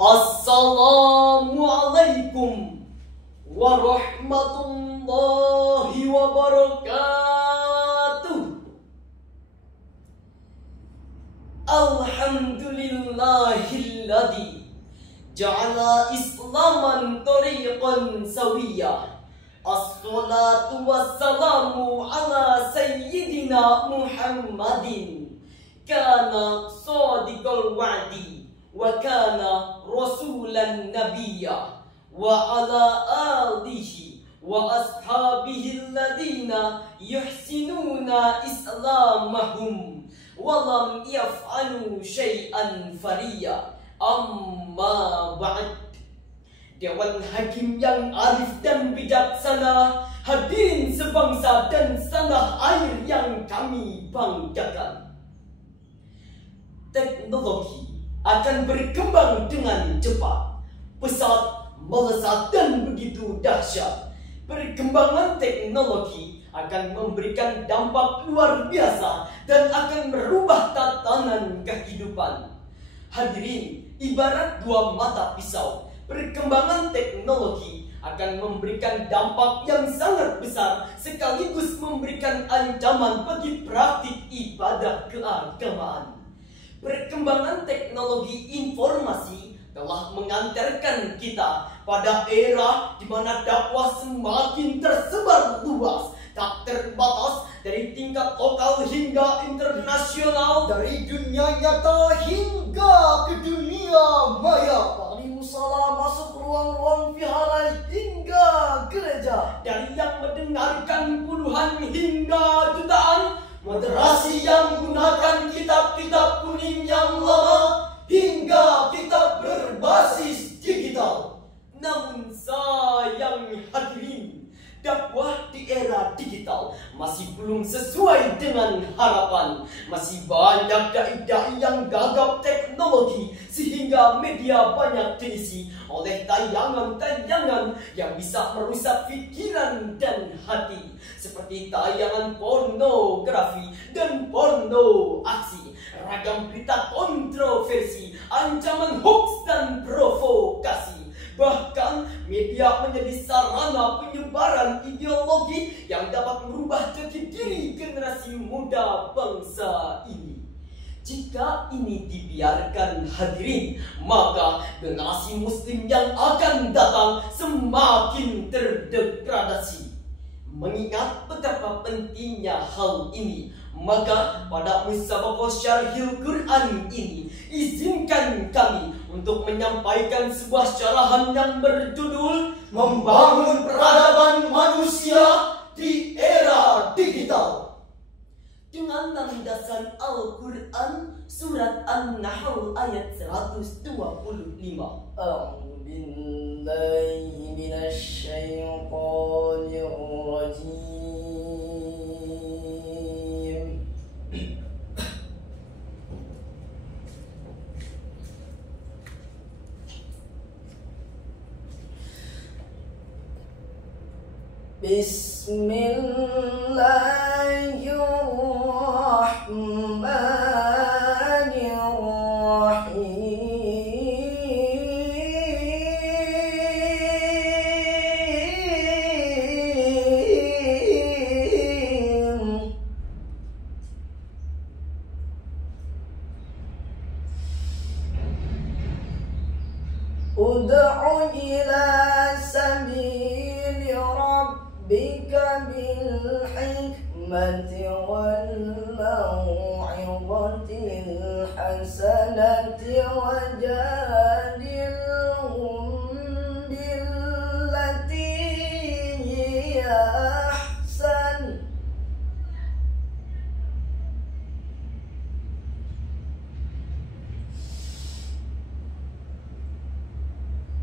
Assalamualaikum warahmatullahi wabarakatuh. Alhamdulillahilladzi ja'ala islaman tariqan sawiyah. Assalatu wassalamu ala sayyidina Muhammadin. Kana sadiqal wa'di wa kana rasulan nabiyya. Wa ala alihi wa ashabihi alladhina yuhsinuna islamahum wa lam yaf'alu syai'an fariya. Amma ba'd. Dewan Hakim yang arif dan bijaksana, hadirin sebangsa dan setanah air yang kami banggakan. Teknologi akan berkembang dengan cepat, pesat, melesat dan begitu dahsyat. Perkembangan teknologi akan memberikan dampak luar biasa dan akan merubah tatanan kehidupan. Hadirin, ibarat dua mata pisau. Perkembangan teknologi akan memberikan dampak yang sangat besar sekaligus memberikan ancaman bagi praktik ibadah keagamaan. Perkembangan teknologi informasi telah mengantarkan kita pada era di mana dakwah semakin tersebar luas, tak terbatas, dari tingkat lokal hingga internasional, dari dunia nyata hingga ke dunia maya. Salah masuk ruang-ruang vihara hingga gereja. Dari yang mendengarkan puluhan hingga jutaan, moderasi yang menggunakan kitab-kitab kuning yang lama hingga kitab berbasis digital. Namun sayang hadirin, dakwah di era digital masih belum sesuai dengan harapan. Masih banyak dai-dai yang gagap teknologi sehingga media banyak diisi oleh tayangan-tayangan yang bisa merusak pikiran dan hati, seperti tayangan pornografi dan porno aksi, ragam berita kontroversi, ancaman hoax dan provokasi. Bahkan media menjadi sarana penyebaran ideologi yang dapat merubah jati diri generasi muda bangsa ini. Jika ini dibiarkan hadirin, maka generasi muslim yang akan datang semakin terdegradasi. Mengingat betapa pentingnya hal ini, maka pada musabaqah syarhil Quran ini, izinkan kami untuk menyampaikan sebuah syarahan yang berjudul Membangun Peradaban Manusia di Era Digital, dengan landasan Al-Quran surat An-Nahl ayat 125. A'udzu billahi minasy syaithanir rajim. Bismillahirrahmanirrahim. Ud'u ila sabili rabbika bil hikmati wal mau'izatil hasanati wajadilhum billati hiya ahsan.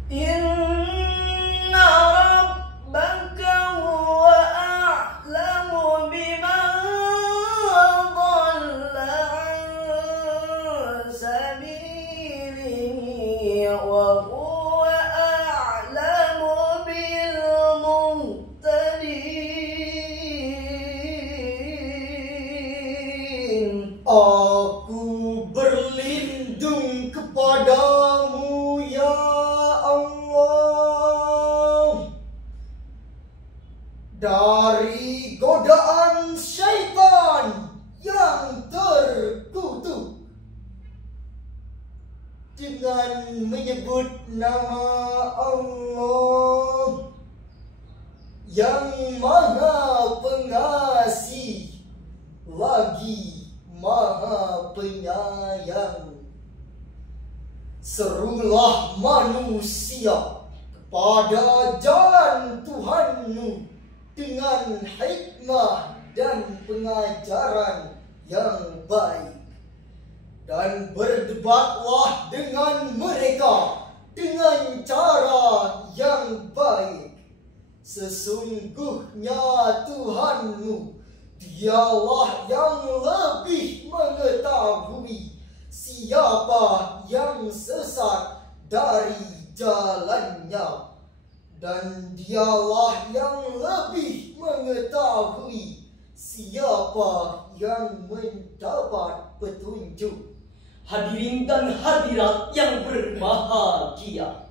Inna rabbaka huwa a'lamu biman dhalla an sabilihi wa huwa a'lamu bil muhtadin. Aku berlindung kepadamu ya dengan menyebut nama Allah yang Maha Pengasih lagi Maha Penyayang. Serulah manusia kepada jalan Tuhanmu dengan hikmah dan pengajaran yang baik, dan berdebatlah dengan mereka dengan cara yang baik. Sesungguhnya Tuhanmu, Dialah yang lebih mengetahui siapa yang sesat dari jalannya, dan Dialah yang lebih mengetahui siapa yang mendapat petunjuk. Hadirin dan hadirat yang berbahagia,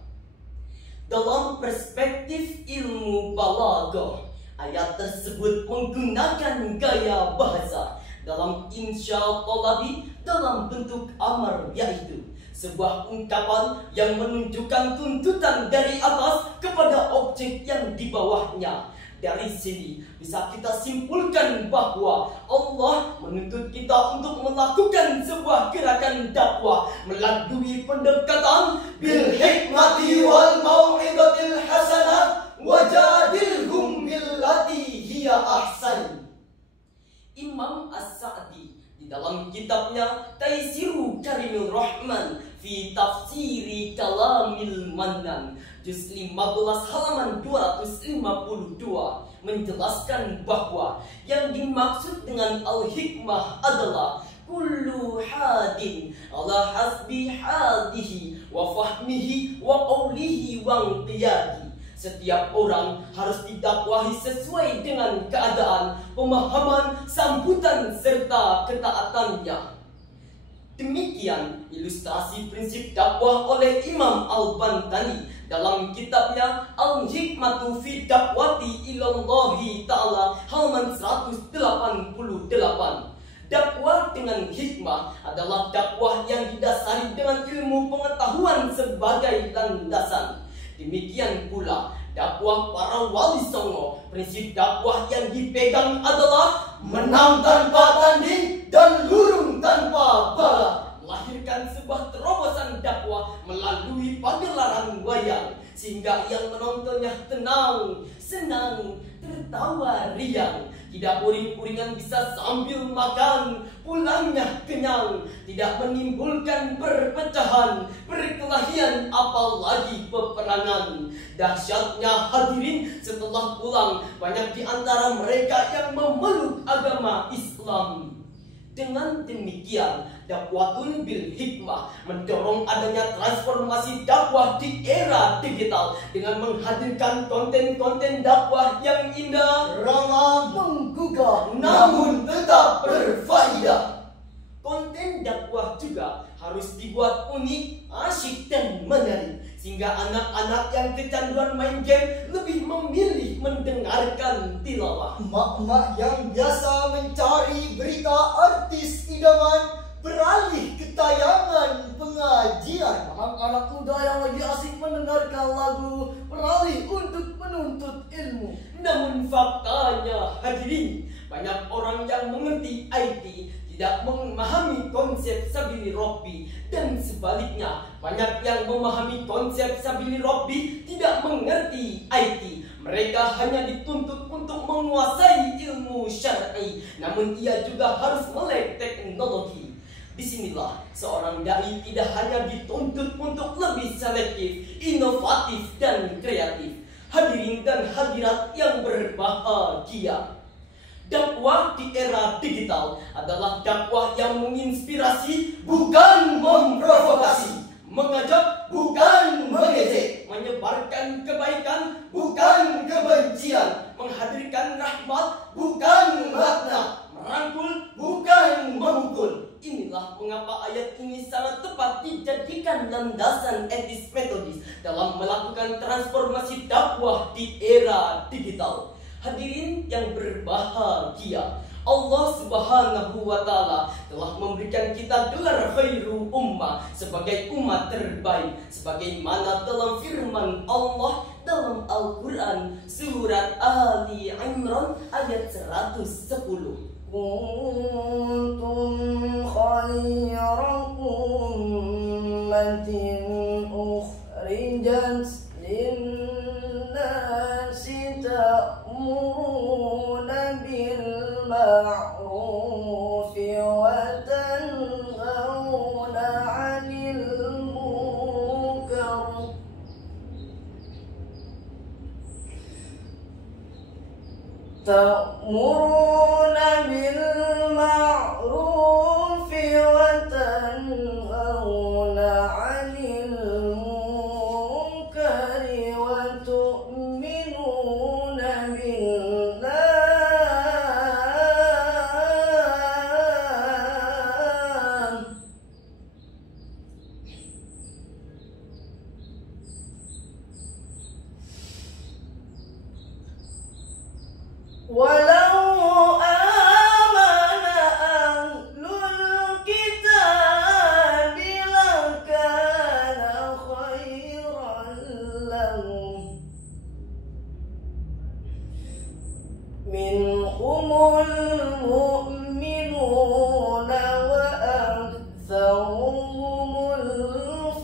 dalam perspektif ilmu balaghah, ayat tersebut menggunakan gaya bahasa dalam insya talabi dalam bentuk amar, yaitu sebuah ungkapan yang menunjukkan tuntutan dari atas kepada objek yang di bawahnya. Dari sini bisa kita simpulkan bahwa Allah menuntut kita untuk melakukan sebuah gerakan dakwah melalui pendekatan bil hikmati wal mau'izatil hasanah wajadilhum billati hiya ahsan. Imam As-Sa'di di dalam kitabnya Taisiru Karimil Rahman fi Tafsiri Kalamil Mannan juz 15 halaman 252 menjelaskan bahwa yang dimaksud dengan al-hikmah adalah kullu hadin ala hasbi hadihi wa fahmihi wa qawlihi wa qiyadi. Setiap orang harus didakwahi sesuai dengan keadaan, pemahaman, sambutan, serta ketaatannya. Demikian ilustrasi prinsip dakwah oleh Imam Al-Bantani dalam kitabnya Al-Hikmatu fi Dakwati Ilallahi Ta'ala halaman 188. Dakwah dengan hikmah adalah dakwah yang didasari dengan ilmu pengetahuan sebagai landasan. Demikian pula dakwah para wali songo, prinsip dakwah yang dipegang adalah menang tanpa tanding dan lurung tanpa bala, melahirkan sebuah terobosan dakwah melalui pagelaran wayang sehingga yang menontonnya tenang, senang, tertawa riang, tidak uring-uringan bisa sambil makan, pulangnya kenyang, tidak menimbulkan perpecahan, perkelahian, apalagi peperangan. Dahsyatnya hadirin, setelah pulang banyak di antara mereka yang memeluk agama Islam. Dengan demikian, dakwatul bil hikmah mendorong adanya transformasi dakwah di era digital dengan menghadirkan konten-konten dakwah yang indah, ramah, menggugah, namun tetap berfaedah. Konten dakwah juga harus dibuat unik, asyik, dan menarik sehingga anak-anak yang kecanduan main game lebih memilih mendengarkan tilawah. Mak-mak yang biasa mencari berita artis idaman beralih ke tayangan pengajian. Anak-anak muda yang lagi asik mendengarkan lagu beralih untuk menuntut ilmu. Namun faktanya hadirin, banyak orang yang mengerti IT tidak memahami konsep sabili robbi, dan sebaliknya banyak yang memahami konsep sabili robbi tidak mengerti IT. Mereka hanya dituntut untuk menguasai ilmu syar'i, namun ia juga harus melek teknologi. Bismillah, seorang dai tidak hanya dituntut untuk lebih selektif, inovatif, dan kreatif. Hadirin dan hadirat yang berbahagia, dakwah di era digital adalah dakwah yang menginspirasi, bukan memprovokasi, mengajak, bukan mengejek, menyebarkan kebaikan, bukan kebencian, menghadirkan rahmat, bukan laknat, merangkul, bukan memukul. Inilah mengapa ayat ini sangat tepat dijadikan landasan etis metodis dalam melakukan transformasi dakwah di era digital. Hadirin yang berbahagia, Allah Subhanahu wa Ta'ala telah memberikan kita gelar khairu ummah sebagai umat terbaik, sebagaimana dalam firman Allah dalam Al-Quran surat Ali Imran ayat 110. Kuntum khayra ummatin ukhrijat linnasi ta'muruna bil ma'rufi wa tanhauna 'anil munkar. Ta'muruna bil ma'rufi wa tanhauna 'anil munkari wa tu'minuna billah. Walau amana ahlul kitab lakana khairan lahum minhumul mu'minuna wa aktsaruhumul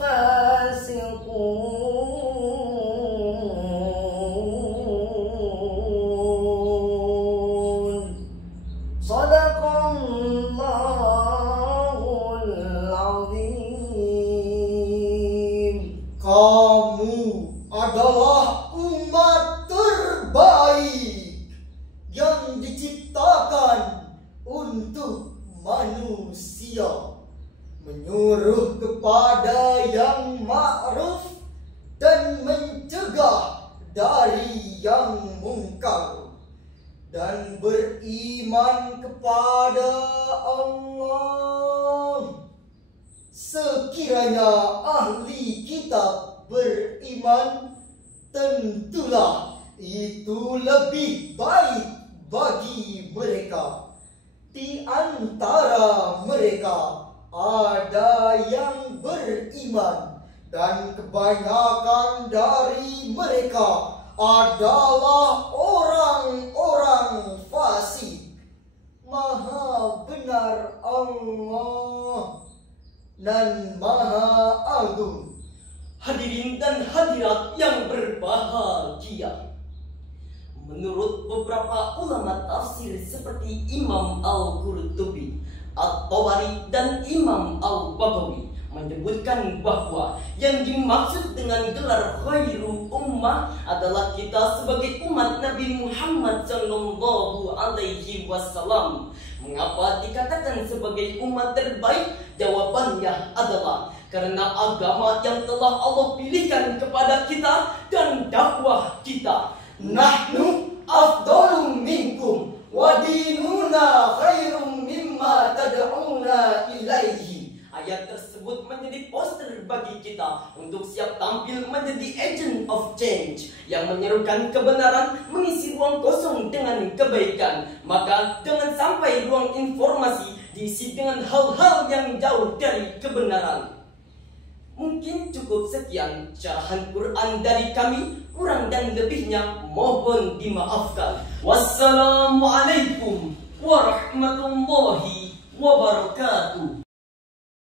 fasiqun. Sadaqallahul azim. Kamu adalah umat terbaik yang diciptakan untuk manusia, menyuruh kepada yang ma'ruf dan mencegah dari yang mungkar, dan beriman kepada Allah. Sekiranya ahli kitab beriman, tentulah itu lebih baik bagi mereka. Di antara mereka ada yang beriman, dan kebanyakan dari mereka adalah orang-orang fasik. Maha benar Allah dan Maha Agung. Hadirin dan hadirat yang berbahagia, menurut beberapa ulama tafsir seperti Imam Al-Qurtubi, At-Tabari, dan Imam Al-Baghawi menyebutkan bahwa yang dimaksud dengan gelar khairu ummah adalah kita sebagai umat Nabi Muhammad sallallahu alaihi wasallam. Mengapa dikatakan sebagai umat terbaik? Jawabannya adalah karena agama yang telah Allah pilihkan kepada kita dan dakwah kita. Nahnu afdalum minkum wa dinuna khairum mimma tad'una ilaihi. Ayat tersebut menjadi poster bagi kita untuk siap tampil menjadi agent of change yang menyerukan kebenaran, mengisi ruang kosong dengan kebaikan. Maka jangan sampai ruang informasi diisi dengan hal-hal yang jauh dari kebenaran. Mungkin cukup sekian syarahan Quran dari kami. Kurang dan lebihnya mohon dimaafkan. Wassalamualaikum warahmatullahi wabarakatuh.